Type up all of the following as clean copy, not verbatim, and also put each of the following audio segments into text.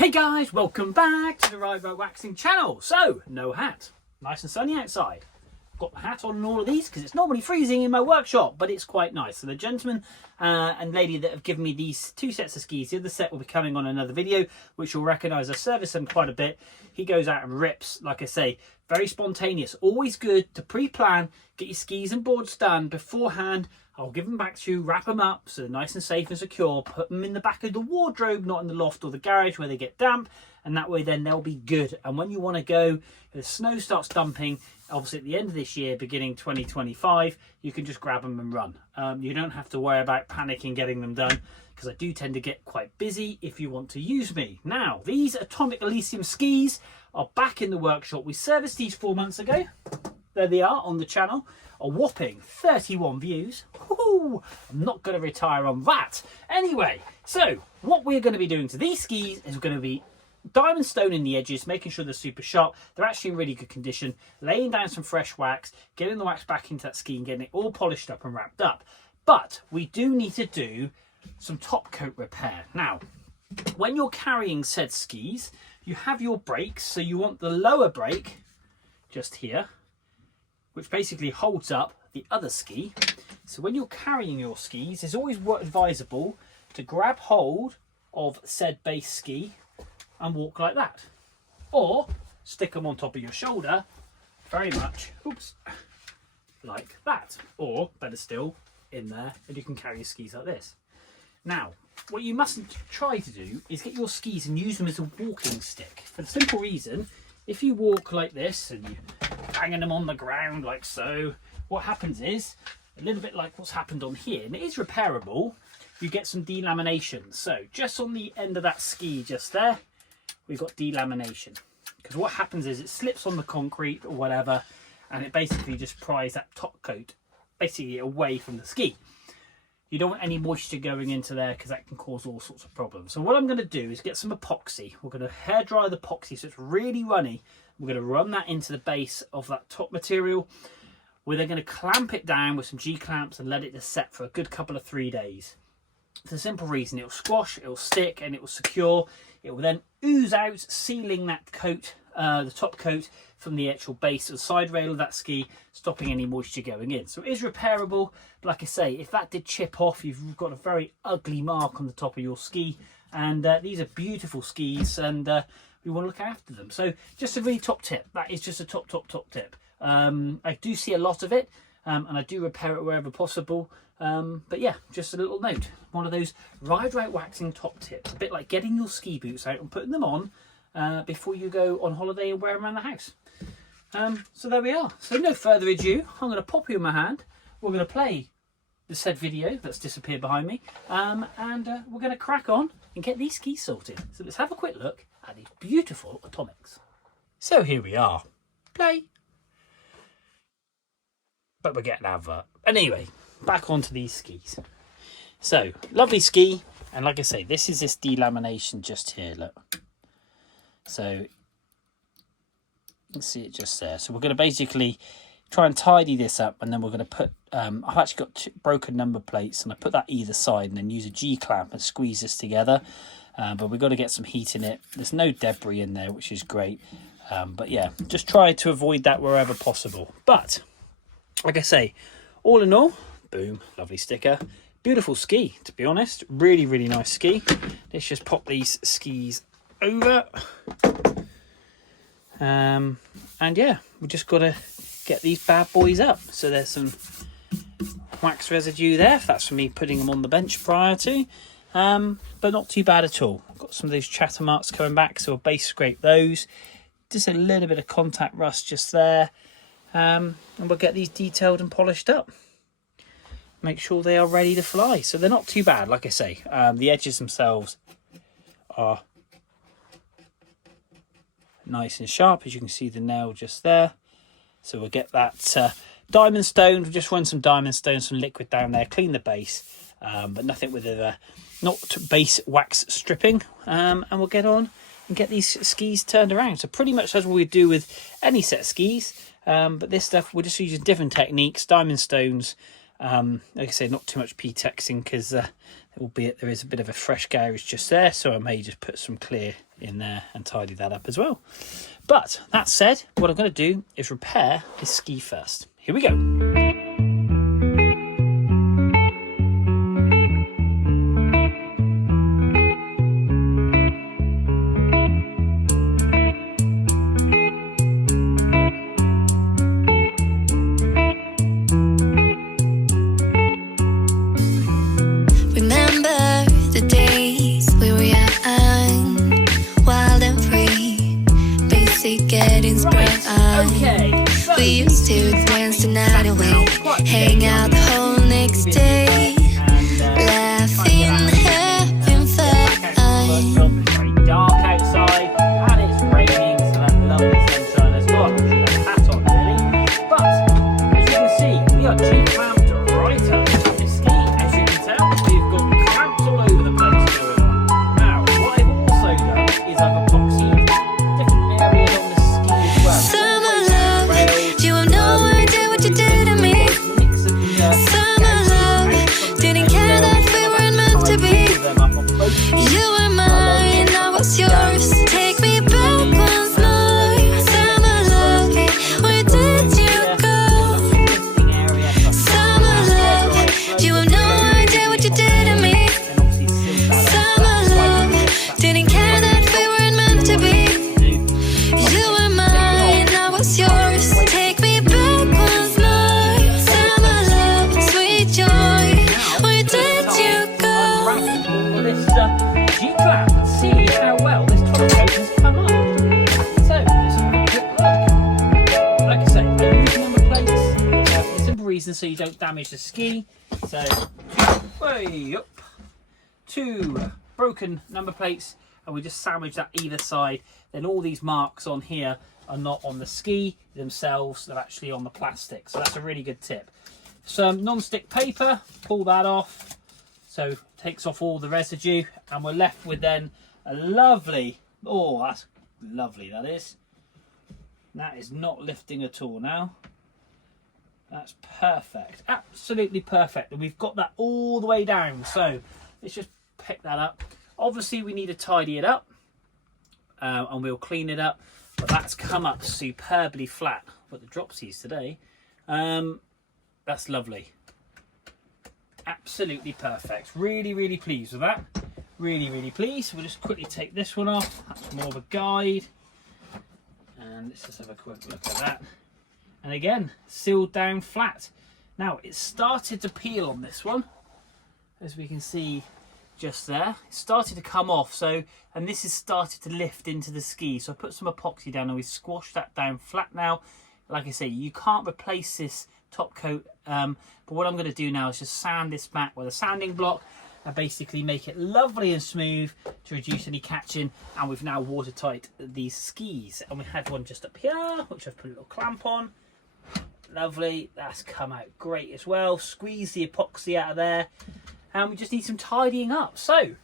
Hey guys, welcome back to the Ride Waxing channel. So, no hat. Nice and sunny outside. Got the hat on in all of these because it's normally freezing in my workshop, but it's quite nice. So the gentleman and lady that have given me these two sets of skis, the other set will be coming on another video, which you'll recognise. I service them quite a bit. He goes out and rips, like I say, very spontaneous. Always good to pre-plan, get your skis and boards done beforehand. I'll give them back to you, wrap them up so they're nice and safe and secure, put them in the back of the wardrobe, not in the loft or the garage where they get damp, and that way then they'll be good. And when you want to go, if the snow starts dumping, obviously at the end of this year, beginning 2025, you can just grab them and run. You don't have to worry about panicking getting them done, because I do tend to get quite busy if you want to use me. Now, these Atomic Elysium skis are back in the workshop. We serviced these 4 months ago. There they are on the channel. A whopping 31 views. Woohoo! I'm not going to retire on that. Anyway, so what we're going to be doing to these skis is we're going to be diamond stoning the edges, making sure they're super sharp. They're actually in really good condition. Laying down some fresh wax, getting the wax back into that ski and getting it all polished up and wrapped up. But we do need to do some top coat repair. Now, when you're carrying said skis, you have your brakes. So you want the lower brake just here, which basically holds up the other ski. So when you're carrying your skis, it's always advisable to grab hold of said base ski and walk like that, or stick them on top of your shoulder, very much, oops, like that, or better still, in there, and you can carry your skis like this. Now, what you mustn't try to do is get your skis and use them as a walking stick, for the simple reason, if you walk like this and you're banging them on the ground like so, what happens is, a little bit like what's happened on here, and it is repairable, you get some delamination. So just on the end of that ski just there, we've got delamination, because what happens is it slips on the concrete or whatever, and it basically just pries that top coat basically away from the ski. You don't want any moisture going into there, because that can cause all sorts of problems. So what I'm going to do is get some epoxy. We're going to hair dry the epoxy so it's really runny. We're going to run that into the base of that top material. We're then going to clamp it down with some G-clamps and let it just set for a good couple of 3 days. For the simple reason, it'll squash, it'll stick, and it will secure. It will then ooze out, sealing that coat, the top coat, from the actual base of the side rail of that ski, stopping any moisture going in. So it is repairable, but like I say, if that did chip off, you've got a very ugly mark on the top of your ski. And these are beautiful skis, and we want to look after them. So just a really top tip. That is just a top tip. I do see a lot of it, and I do repair it wherever possible. But yeah, just a little note, one of those ride right waxing top tips, a bit like getting your ski boots out and putting them on before you go on holiday and wear them around the house. So there we are. So no further ado, I'm going to pop you in my hand. We're going to play the said video that's disappeared behind me, and we're going to crack on and get these skis sorted. So let's have a quick look at these beautiful Atomics. So here we are. Play. But we're getting an advert. Anyway, back onto these skis. So, lovely ski. And like I say, this is this delamination just here, look. So, you can see it just there. So we're going to basically try and tidy this up, and then we're going to put, I've actually got two broken number plates, and I put that either side, and then use a G-clamp and squeeze this together. But we've got to get some heat in it. There's no debris in there, which is great. But yeah, just try to avoid that wherever possible. But like I say, all in all, boom, lovely sticker. Beautiful ski, to be honest. Really, really nice ski. Let's just pop these skis over. And yeah, we just got to get these bad boys up. So there's some wax residue there. That's for me putting them on the bench prior to. But not too bad at all. Got some of those chatter marks coming back, so we'll base scrape those. Just a little bit of contact rust just there. And we'll get these detailed and polished up. Make sure they are ready to fly. So they're not too bad, like I say. The edges themselves are nice and sharp, as you can see the nail just there. So we'll get that diamond stone. We'll just run some diamond stone, some liquid down there, clean the base, but nothing with not base wax stripping. And we'll get on and get these skis turned around. So pretty much as we do with any set of skis. But this stuff, we're just using different techniques, diamond stones. Like I say, not too much P-texing, because albeit there is a bit of a fresh garage just there, so I may just put some clear in there and tidy that up as well. But that said, what I'm going to do is repair this ski first. Here we go. Okay, so we used to dance the night away, hang out the whole next day, laughing, having fun. It's very dark outside and it's raining, so that lovely sunshine has got a hat on really. But as you can see, we are G-clamped right up to this ski. As you can tell, we've got clamps all over the place going on. Now, what I've also done is I've epoxied different areas on the ski as well. Summer love, you have no idea what you did to me. Summer love, didn't care that we weren't meant to be. You were mine, I was yours. Take me back once more. Summer love, where did you go? Summer love, you have no idea what you did to me. Summer love, didn't care that we weren't meant to be. You were mine, I was yours. Take me back once more. Summer love, sweet joy, where did you go? This G-clamp and see how well this top coat has come up. So let's have a quick look. Like I say, I'm using number plates for the simple reason so you don't damage the ski. So way up, 2 broken number plates, and we just sandwich that either side. Then all these marks on here are not on the ski themselves, they're actually on the plastic. So that's a really good tip. Some non-stick paper, pull that off. So takes off all the residue, and we're left with then a lovely, oh that's lovely that is. That is not lifting at all now. That's perfect, absolutely perfect. And we've got that all the way down. So let's just pick that up. Obviously we need to tidy it up, and we'll clean it up, but that's come up superbly flat. But the dropsies today, that's lovely. Absolutely perfect. Really pleased with that. Really pleased. We'll just quickly take this one off. That's more of a guide. And let's just have a quick look at that. And again, sealed down flat. Now, it started to peel on this one, as we can see just there. It started to come off, so, and this has started to lift into the ski. So I put some epoxy down and we squashed that down flat now. Like I say, you can't replace this top coat, but what I'm going to do now is just sand this back with a sanding block and basically make it lovely and smooth to reduce any catching. And we've now watertight these skis, and we had one just up here which I've put a little clamp on. Lovely, that's come out great as well. Squeeze the epoxy out of there, and we just need some tidying up. So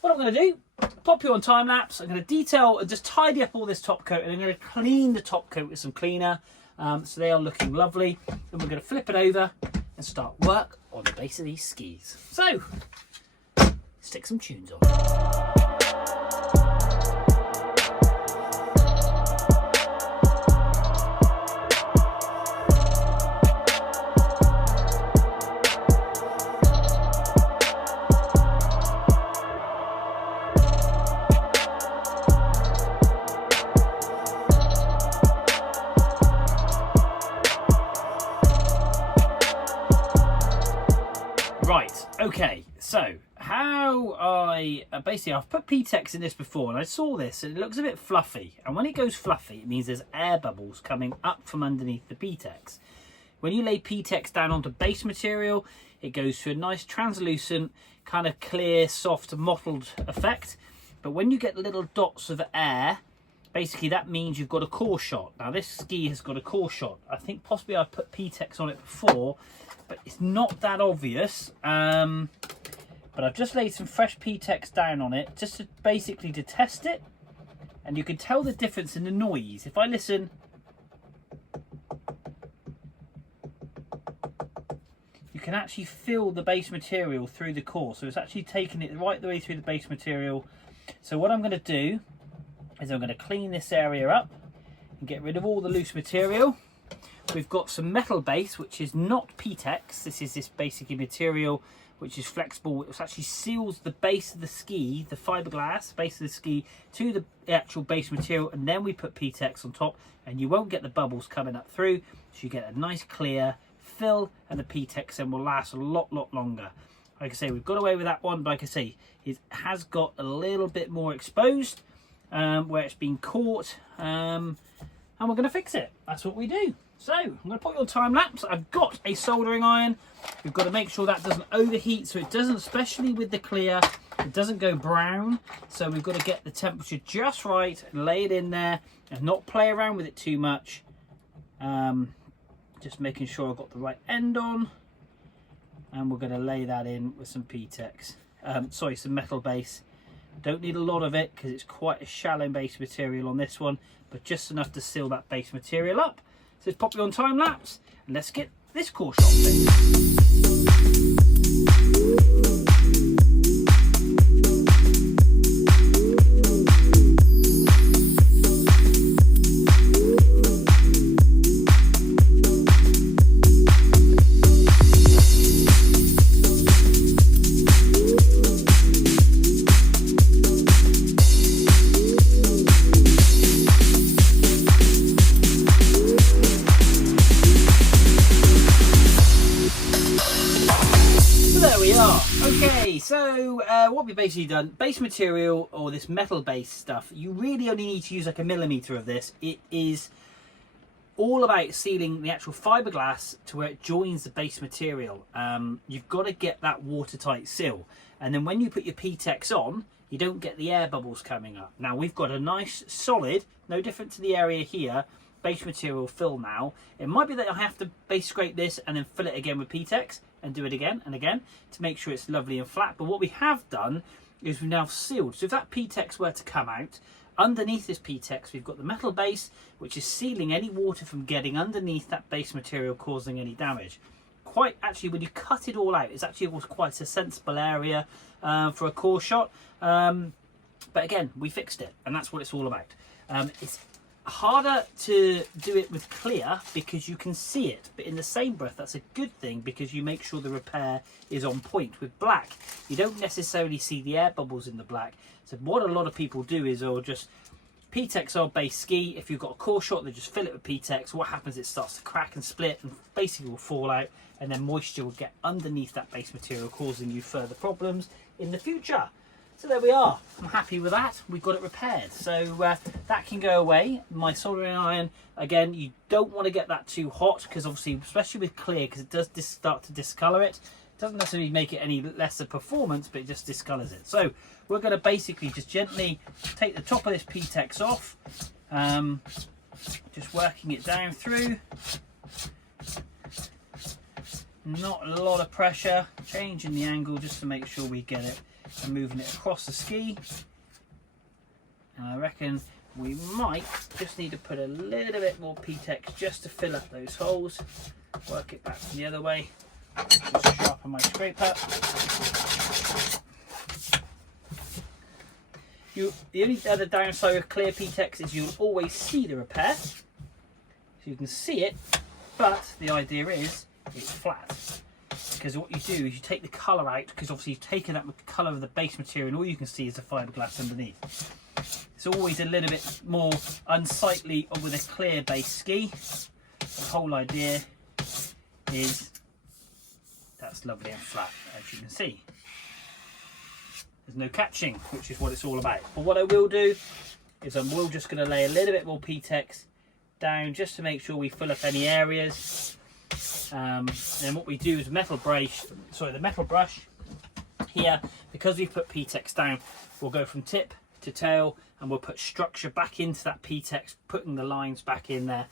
what I'm going to do, pop you on time lapse. I'm going to detail and just tidy up all this top coat, and I'm going to clean the top coat with some cleaner. So they are looking lovely, and we're going to flip it over and start work on the base of these skis. So stick some tunes on. Right, okay, so how basically I've put P-Tex in this before, and I saw this and it looks a bit fluffy, and when it goes fluffy it means there's air bubbles coming up from underneath the P-Tex. When you lay P-Tex down onto base material, it goes to a nice translucent, kind of clear, soft, mottled effect, but when you get little dots of air, basically that means you've got a core shot. Now this ski has got a core shot. I think possibly I put P-Tex on it before, but it's not that obvious. But I've just laid some fresh P-Tex down on it just to basically to test it, and you can tell the difference in the noise. If I listen, you can actually feel the base material through the core. So it's actually taking it right the way through the base material. So what I'm going to do is I'm going to clean this area up and get rid of all the loose material. We've got some metal base, which is not P-Tex. This is this basically material which is flexible. It actually seals the base of the ski, the fiberglass base of the ski, to the actual base material, and then we put P-Tex on top, and you won't get the bubbles coming up through. So you get a nice clear fill, and the P-Tex then will last a lot longer. Like I say, we've got away with that one, but like I say, it has got a little bit more exposed where it's been caught, and we're going to fix it. That's what we do. So I'm going to put you on time lapse. I've got a soldering iron. We've got to make sure that doesn't overheat, so it doesn't, especially with the clear, it doesn't go brown. So we've got to get the temperature just right and lay it in there and not play around with it too much. Just making sure I've got the right end on, and we're going to lay that in with some P-Tex. Sorry, some metal base. Don't need a lot of it because it's quite a shallow base material on this one, but just enough to seal that base material up. So let's pop you on time lapse and let's get this core shot fixed. Okay, so what we've basically done, base material or this metal base stuff, you really only need to use like 1 millimeter of this. It is all about sealing the actual fiberglass to where it joins the base material. You've got to get that watertight seal, and then when you put your P-Tex on, you don't get the air bubbles coming up. Now we've got a nice solid, no different to the area here, base material fill now. It might be that I have to base scrape this and then fill it again with P-Tex and do it again and again to make sure it's lovely and flat. But what we have done is we've now sealed. So if that P-Tex were to come out, underneath this P-Tex we've got the metal base, which is sealing any water from getting underneath that base material, causing any damage. Quite actually, when you cut it all out, it's actually quite a sensible area for a core shot. But again, we fixed it, and that's what it's all about. It's harder to do it with clear because you can see it, but in the same breath that's a good thing because you make sure the repair is on point. With black, you don't necessarily see the air bubbles in the black. So what a lot of people do is they'll just P-Tex on base ski. If you've got a core shot, they just fill it with P-Tex. What happens, it starts to crack and split and basically will fall out, and then moisture will get underneath that base material, causing you further problems in the future. So there we are. I'm happy with that. We've got it repaired. So that can go away. My soldering iron, again, you don't want to get that too hot because obviously, especially with clear, because it does start to discolour it. It doesn't necessarily make it any lesser performance, but it just discolours it. So we're going to basically just gently take the top of this P-Tex off, just working it down through. Not a lot of pressure, changing the angle just to make sure we get it, and moving it across the ski. And I reckon we might just need to put a little bit more P-Tex just to fill up those holes. Work it back from the other way. Just sharpen my scraper. The only other downside of clear P-Tex is you'll always see the repair. So you can see it, but the idea is it's flat. Because what you do is you take the colour out, because obviously you've taken out the colour of the base material and all you can see is the fiberglass underneath. It's always a little bit more unsightly with a clear base ski. The whole idea is that's lovely and flat, as you can see. There's no catching, which is what it's all about. But what I will do is I'm just going to lay a little bit more P-Tex down just to make sure we fill up any areas. Then what we do is the metal brush here, because we've put P-Tex down, we'll go from tip to tail and we'll put structure back into that P-Tex, putting the lines back in there,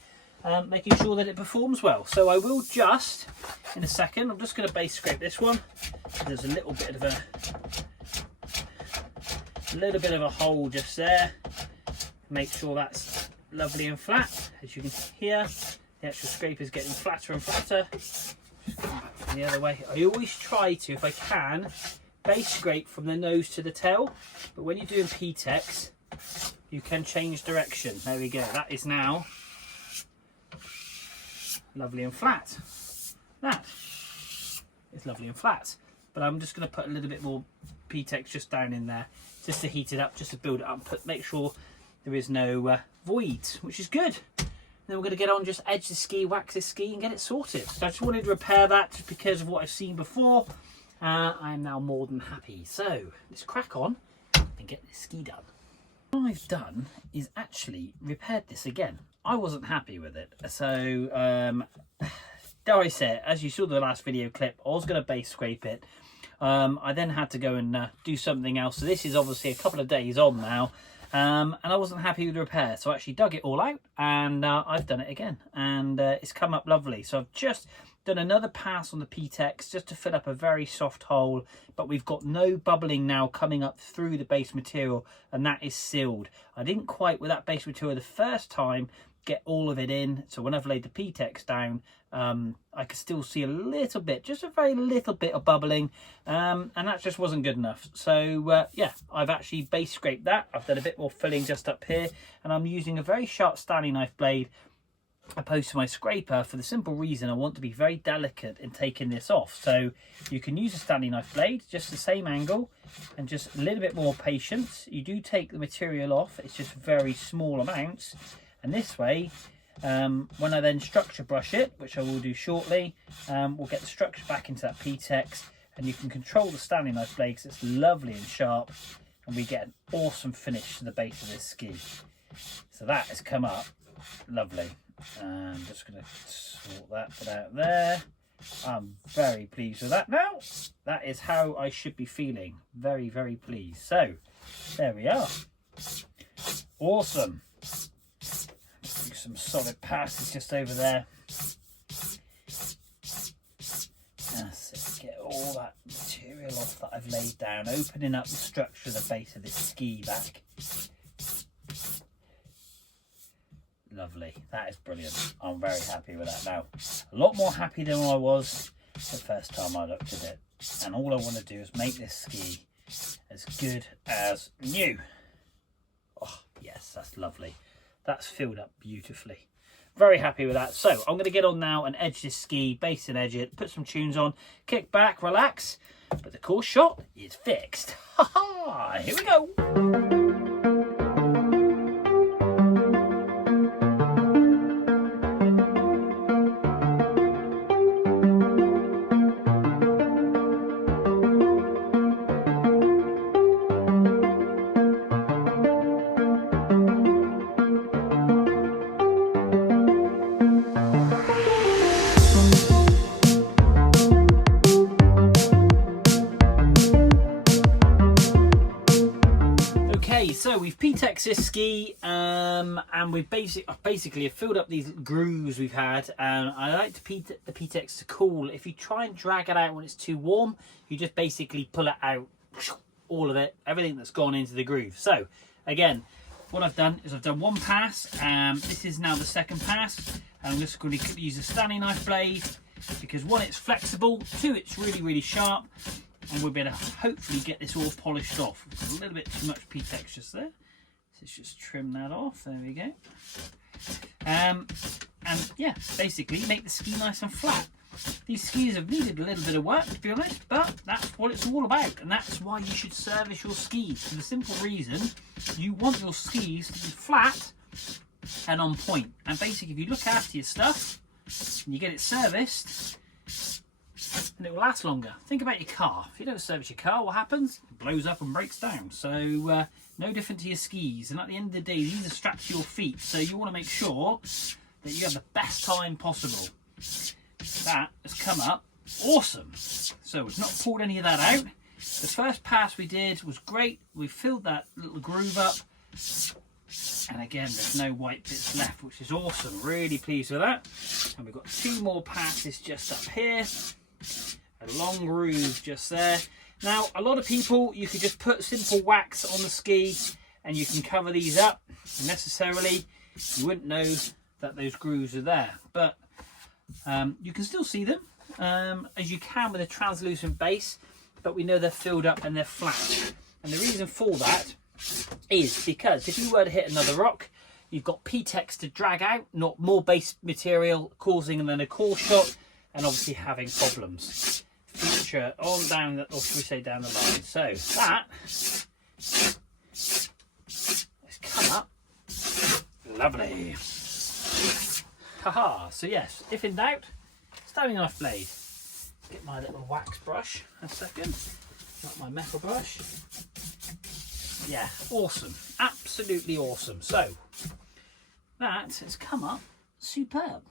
making sure that it performs well. So I will just, in a second, I'm just going to base scrape this one. There's a little bit of a hole just there. Make sure that's lovely and flat. As you can hear, the actual scraper is getting flatter and flatter. Just come back from the other way. I always try to, if I can, base scrape from the nose to the tail, but when you're doing P-Tex, you can change direction. There we go. That is now lovely and flat. That is lovely and flat. But I'm just going to put a little bit more P-Tex just down in there, just to heat it up, just to build it up, make sure there is no voids, which is good. Then we're going to get on, just edge the ski, wax this ski and get it sorted. So I just wanted to repair that just because of what I've seen before. I'm now more than happy. So let's crack on and get this ski done. What I've done is actually repaired this again. I wasn't happy with it. So dare I say it, as you saw the last video clip, I was going to base scrape it. I then had to go and do something else. So this is obviously a couple of days on now. And I wasn't happy with the repair, so I actually dug it all out and I've done it again, and it's come up lovely. So I've just done another pass on the P-Tex just to fill up a very soft hole, but we've got no bubbling now coming up through the base material, and that is sealed. I didn't quite, with that base material the first time, get all of it in, so when I've laid the P-Tex down, I could still see a little bit, just a very little bit of bubbling, and that just wasn't good enough. So yeah, I've actually base scraped that. I've done a bit more filling just up here, and I'm using a very sharp Stanley knife blade opposed to my scraper, for the simple reason I want to be very delicate in taking this off. So you can use a Stanley knife blade, just the same angle, and just a little bit more patience. You do take the material off, it's just very small amounts, and this way, when I then structure brush it, which I will do shortly, we'll get the structure back into that P-Tex, and you can control the Stanley knife blade because it's lovely and sharp, and we get an awesome finish to the base of this ski. So that has come up lovely. I'm just going to sort that bit out there. I'm very pleased with that now. That is how I should be feeling. Very, very pleased. So there we are. Awesome. Do some solid passes just over there. That's it. Get all that material off that I've laid down, opening up the structure of the base of this ski back. Lovely. That is brilliant. I'm very happy with that now. A lot more happy than I was the first time I looked at it. And all I want to do is make this ski as good as new. Oh, yes, that's lovely. That's filled up beautifully. Very happy with that. So I'm going to get on now and edge this ski, base and edge it, put some tunes on, kick back, relax. But the course shot is fixed. Ha ha! Here we go. So we've P-Tex this ski, and we've basically filled up these grooves we've had, and I like the P-Tex to cool. If you try and drag it out when it's too warm, you just basically pull it out, all of it, everything that's gone into the groove. So again, what I've done is I've done one pass, this is now the second pass, and I'm just going to use a Stanley knife blade, because one, it's flexible, two, it's really, really sharp, and we'll be able to hopefully get this all polished off. We've got a little bit too much P-Tex just there. Let's just trim that off. There we go. And yeah, basically make the ski nice and flat. These skis have needed a little bit of work, to be honest, but that's what it's all about. And that's why you should service your skis. For the simple reason, you want your skis to be flat and on point. And basically, if you look after your stuff and you get it serviced, and it will last longer. Think about your car. If you don't service your car, what happens? It blows up and breaks down. So no different to your skis. And at the end of the day, these are strapped to your feet. So you want to make sure that you have the best time possible. That has come up awesome. So we've not pulled any of that out. The first pass we did was great. We filled that little groove up. And again, there's no white bits left, which is awesome. Really pleased with that. And we've got two more passes just up here. A long groove just there. Now, a lot of people, you could just put simple wax on the ski and you can cover these up. And necessarily, you wouldn't know that those grooves are there. But you can still see them. as you can with a translucent base, but we know they're filled up and they're flat. And the reason for that is because if you were to hit another rock, you've got P-Tex to drag out, not more base material causing then a core shot, and obviously having problems. Future on down, or should we say down the line. So that has come up lovely. Haha. So yes, if in doubt, Stoning knife blade. Get my little wax brush a second, not my metal brush. Yeah, awesome, absolutely awesome. So that has come up superb,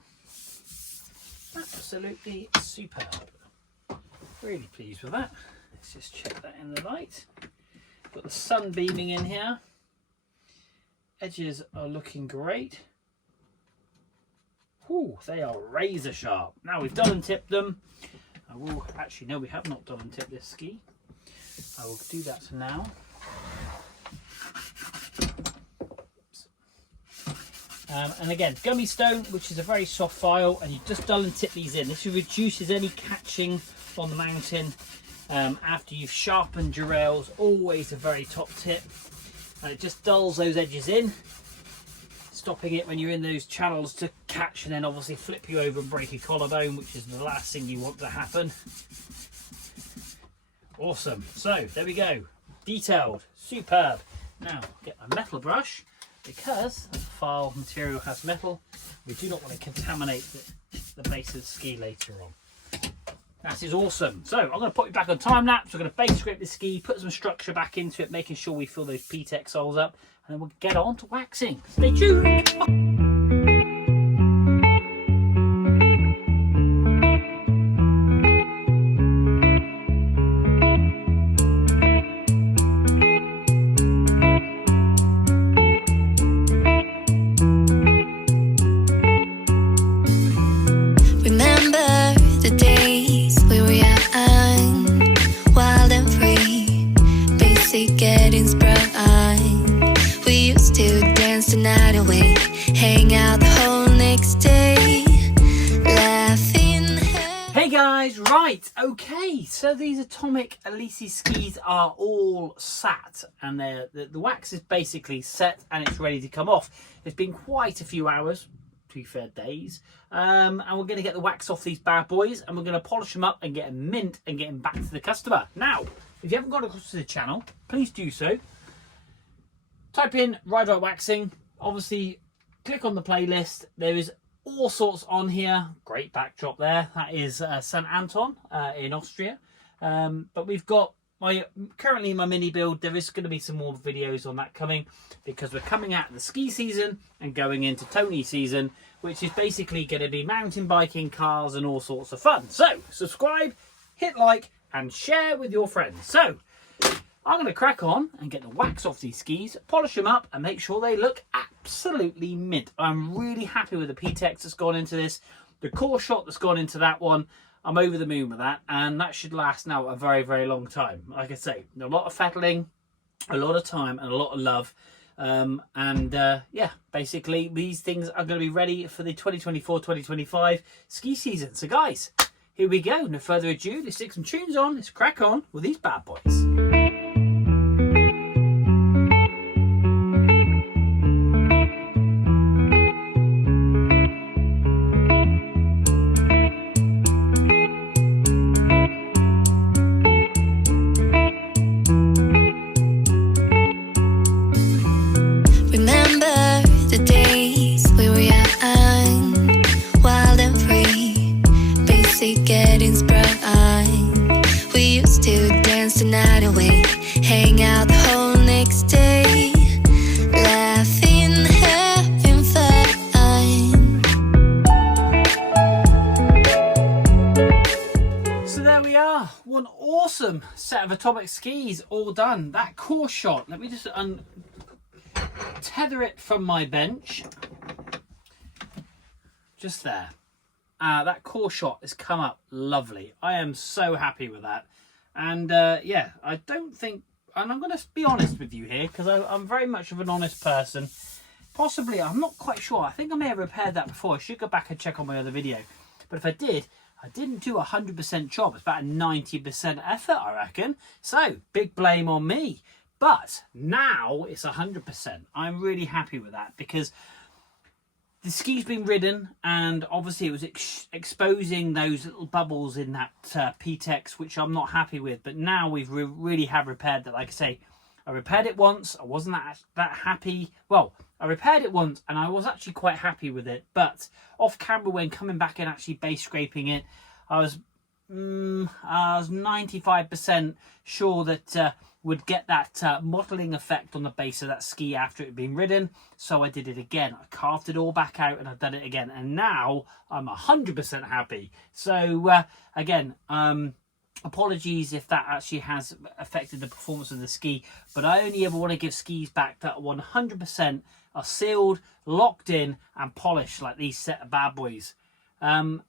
absolutely superb. Really pleased with that. Let's just check that in the light. Got the sun beaming in here. Edges are looking great. Ooh, they are razor sharp. Now we've done and tipped them. I will actually, no, we have not done and tipped this ski. I will do that now. And again, gummy stone, which is a very soft file, and you just dull and tip these in. This reduces any catching on the mountain after you've sharpened your rails. Always a very top tip, and it just dulls those edges in, stopping it when you're in those channels to catch and then obviously flip you over and break your collarbone, which is the last thing you want to happen. Awesome. So there we go, detailed, superb. Now get my metal brush, because the file material has metal, we do not want to contaminate the base of the ski later on. That is awesome. So I'm going to put you back on time lapse. We're going to base scrape the ski, put some structure back into it, making sure we fill those P-Tex holes up, and then we'll get on to waxing. Stay tuned. Getting sprung, we used to dance the night away, hang out the whole next day, laughing. Hey guys, right, okay, so these Atomic Elise skis are all sat, and the wax is basically set and it's ready to come off. It's been quite a few hours, to be fair, days, and we're going to get the wax off these bad boys, and we're going to polish them up and get them mint and get them back to the customer. Now, if you haven't gone across to the channel, please do so. Type in Ride Right Waxing. Obviously, click on the playlist. There is all sorts on here. Great backdrop there. That is St. Anton in Austria. But we've got currently my mini build. There is going to be some more videos on that coming, because we're coming out of the ski season and going into Tony season, which is basically going to be mountain biking, cars, and all sorts of fun. So subscribe, hit like, and share with your friends. So I'm going to crack on and get the wax off these skis, polish them up, and make sure they look absolutely mint. I'm really happy with the P-Tex that's gone into this, the core shot that's gone into that one. I'm over the moon with that, and that should last now a very, very long time. Like I say, a lot of fettling, a lot of time, and a lot of love. Yeah, basically these things are going to be ready for the 2024-2025 ski season. So guys, here we go. No further ado, let's stick some tunes on. Let's crack on with these bad boys. Getting sprung, we used to dance the night away, hang out the whole next day, laughing, having fun. So there we are, one awesome set of Atomic skis all done. That core shot, let me just tether it from my bench, just there. That core shot has come up lovely. I am so happy with that. And yeah, I don't think, and I'm going to be honest with you here, because I'm very much of an honest person. Possibly, I'm not quite sure. I think I may have repaired that before. I should go back and check on my other video. But if I did, I didn't do 100% job. It's about a 90% effort, I reckon. So, big blame on me. But now it's 100%. I'm really happy with that because the ski's been ridden, and obviously it was exposing those little bubbles in that PTEX, which I'm not happy with. But now we've really have repaired that. Like I say, I repaired it once. I wasn't that happy. Well, I repaired it once, and I was actually quite happy with it. But off camera, when coming back and actually base scraping it, I was 95% sure that would get that modelling effect on the base of that ski after it had been ridden. So I did it again. I carved it all back out and I've done it again. And now I'm 100% happy. So again, apologies if that actually has affected the performance of the ski. But I only ever want to give skis back that 100% are sealed, locked in and polished like these set of bad boys. And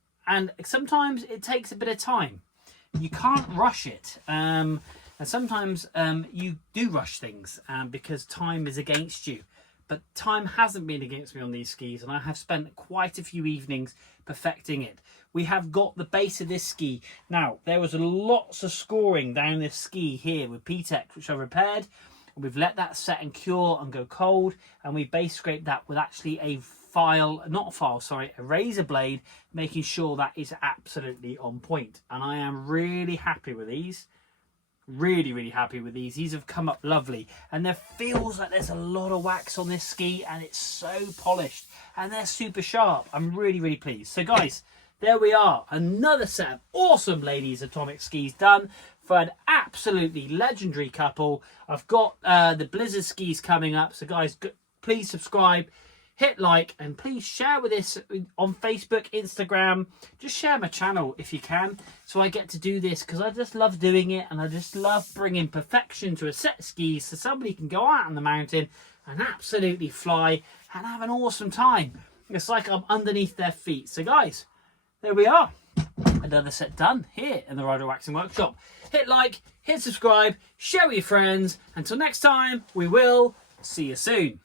sometimes it takes a bit of time. You can't rush it. And sometimes you do rush things because time is against you. But time hasn't been against me on these skis, and I have spent quite a few evenings perfecting it. We have got the base of this ski. Now, there was lots of scoring down this ski here with PTEX, which I repaired. We've let that set and cure and go cold, and we base scraped that with actually a razor blade, making sure that is absolutely on point. And I am really happy with these. Really happy with these. These have come up lovely, and there feels like there's a lot of wax on this ski, and it's so polished, and they're super sharp. I'm really pleased. So guys, there we are, another set of awesome Ladies Atomic skis done for an absolutely legendary couple. I've got the Blizzard skis coming up, so guys, please subscribe, hit like, and please share with this on Facebook, Instagram. Just share my channel if you can, so I get to do this, because I just love doing it, and I just love bringing perfection to a set of skis so somebody can go out on the mountain and absolutely fly and have an awesome time. It's like I'm underneath their feet. So guys, there we are. Another set done here in the Rider Waxing Workshop. Hit like, hit subscribe, share with your friends. Until next time, we will see you soon.